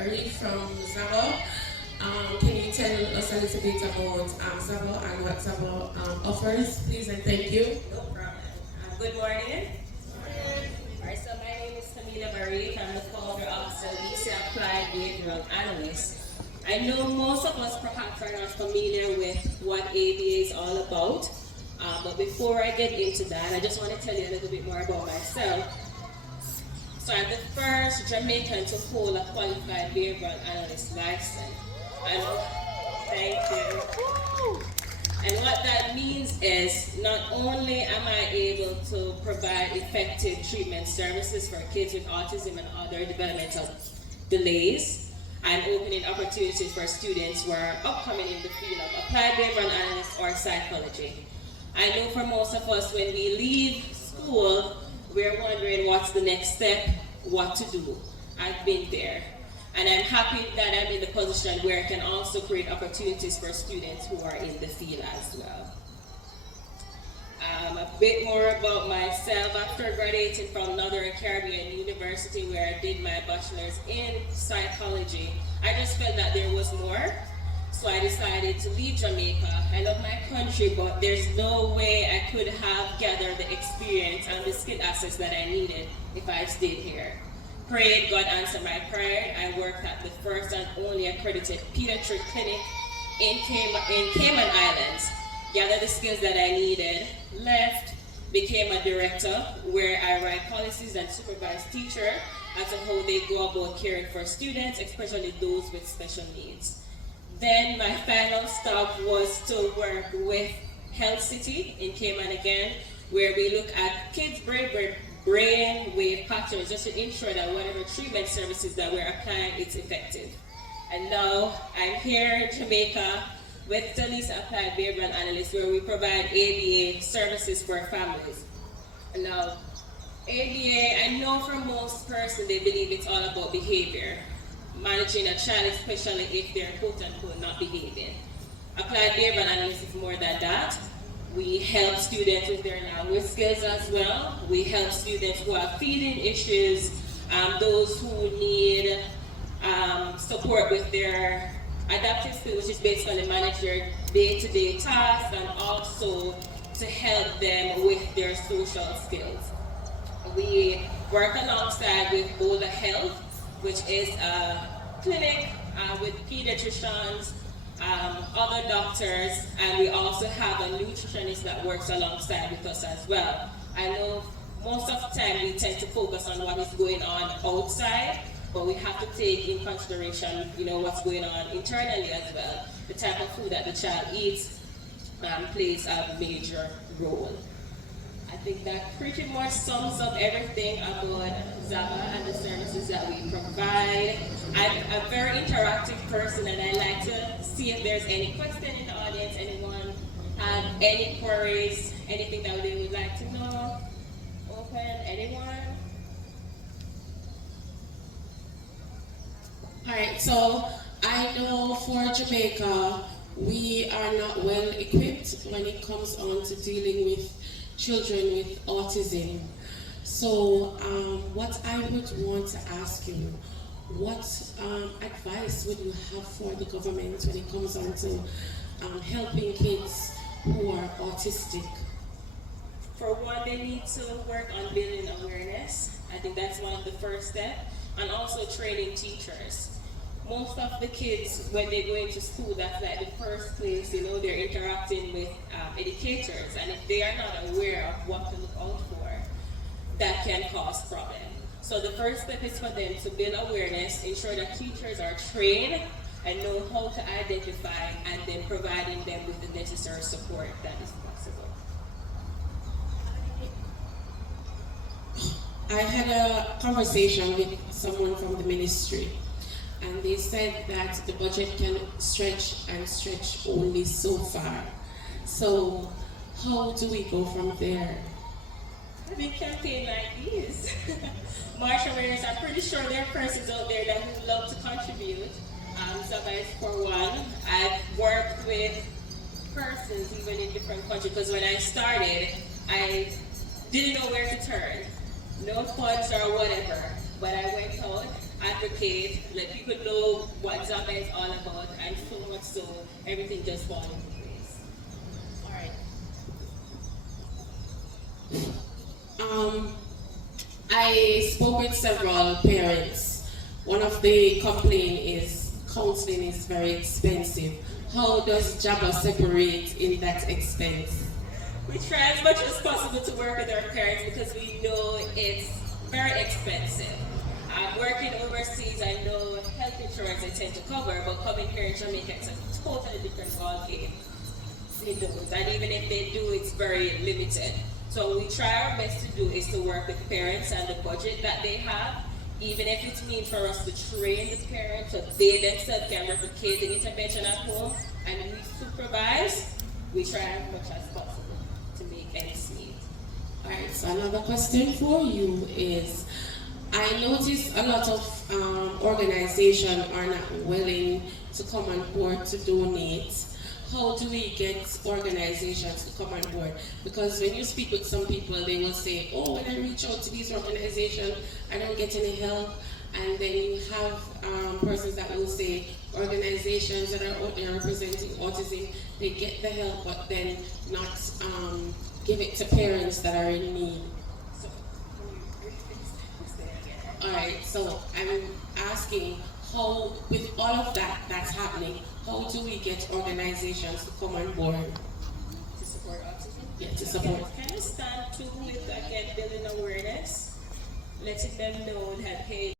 Barry from Zaba. Can you tell us a little bit about Zaba and what Zaba offers, please, and thank you. No problem. Good morning. Alright, so my name is Camila Marie. I'm the founder of Zaba Applied Behavioral Analyst. I know most of us perhaps are not familiar with what ABA is all about, but before I get into that, I just want to tell you a little bit more about myself. So I'm the first Jamaican to hold a qualified behavioral analyst license. And thank you. And what that means is not only am I able to provide effective treatment services for kids with autism and other developmental delays, I'm opening opportunities for students who are upcoming in the field of applied behavioral analysis or psychology. I know for most of us when we leave school, we're wondering what's the next step, what to do. I've been there. And I'm happy that I'm in the position where I can also create opportunities for students who are in the field as well. A bit more about myself. After graduating from Northern Caribbean University, where I did my bachelor's in psychology, I just felt that there was more. So I decided to leave Jamaica. I love my country, but there's no way I could have gathered the experience and the skill assets that I needed if I stayed here. Prayed, God answered my prayer. I worked at the first and only accredited pediatric clinic in Cayman Islands. Gathered the skills that I needed, left, became a director where I write policies and supervise teachers as to how they go about caring for students, especially those with special needs. Then my final stop was to work with Health City in Cayman again, where we look at kids' brain wave patterns just to ensure that whatever treatment services that we're applying, it's effective. And now I'm here in Jamaica with Talisa Applied Behavioral Analyst, where we provide ABA services for families. And now, ABA, I know for most persons, they believe it's all about behavior. Managing a child, especially if they're quote-unquote not behaving. Applied behavioral analysis is more than that. We help students with their language skills as well. We help students who have feeding issues, those who need support with their adaptive skills, which is basically manage their day-to-day tasks, and also to help them with their social skills. We work alongside with Boulder Health, which is a clinic with pediatricians, other doctors, and we also have a nutritionist that works alongside with us as well. I know most of the time we tend to focus on what is going on outside, but we have to take in consideration, what's going on internally as well. The type of food that the child eats plays a major role. I think that pretty much sums up everything about Zaba and the services that we provide. I'm a very interactive person, and I like to see if there's any question in the audience, anyone have any queries, anything that they would like to know. Open, anyone? Alright, so I know for Jamaica, we are not well equipped when it comes on to dealing with children with autism. So what I would want to ask you, what advice would you have for the government when it comes on to helping kids who are autistic? For one, they need to work on building awareness. I think that's one of the first steps. And also training teachers. Most of the kids, when they go into school, that's like the first place, they're interacting with educators. And if they are not aware of what to look out for, that can cause problems. So the first step is for them to build awareness, ensure that teachers are trained and know how to identify, and then providing them with the necessary support that is possible. I had a conversation with someone from the ministry, and they said that the budget can stretch and stretch only so far. So how do we go from there? I think campaign like this. March awareness, I'm pretty sure there are persons out there that would love to contribute. Zaba is for one. I've worked with persons even in different countries, because when I started, I didn't know where to turn. No funds or whatever. But I went out advocate, let people know what Zaba is all about, and so much so everything just falls into place. All right. I spoke with several parents. One of the complaint is counseling is very expensive. How does Jabba separate in that expense? We try as much as possible to work with our parents because we know it's very expensive. Working overseas, I know health insurance they tend to cover, but coming here in Jamaica, it's a totally different ballgame. They don't, and even if they do, it's very limited. So we try our best to do is to work with parents and the budget that they have, even if it means for us to train the parents so they themselves can replicate the intervention at home and we supervise. We try as much as possible to make ends meet. Alright, so another question for you is, I notice a lot of organizations are not willing to come on board to donate. How do we get organizations to come on board? Because when you speak with some people, they will say, oh, when I reach out to these organizations, I don't get any help. And then you have persons that will say organizations that are out there representing autism, they get the help, but then not give it to parents that are in need. Alright, so I'm asking how, with all of that that's happening, how do we get organizations to come on board? To support autism? Yeah, to support. Kind of start to with, again, building awareness, letting them know that, hey,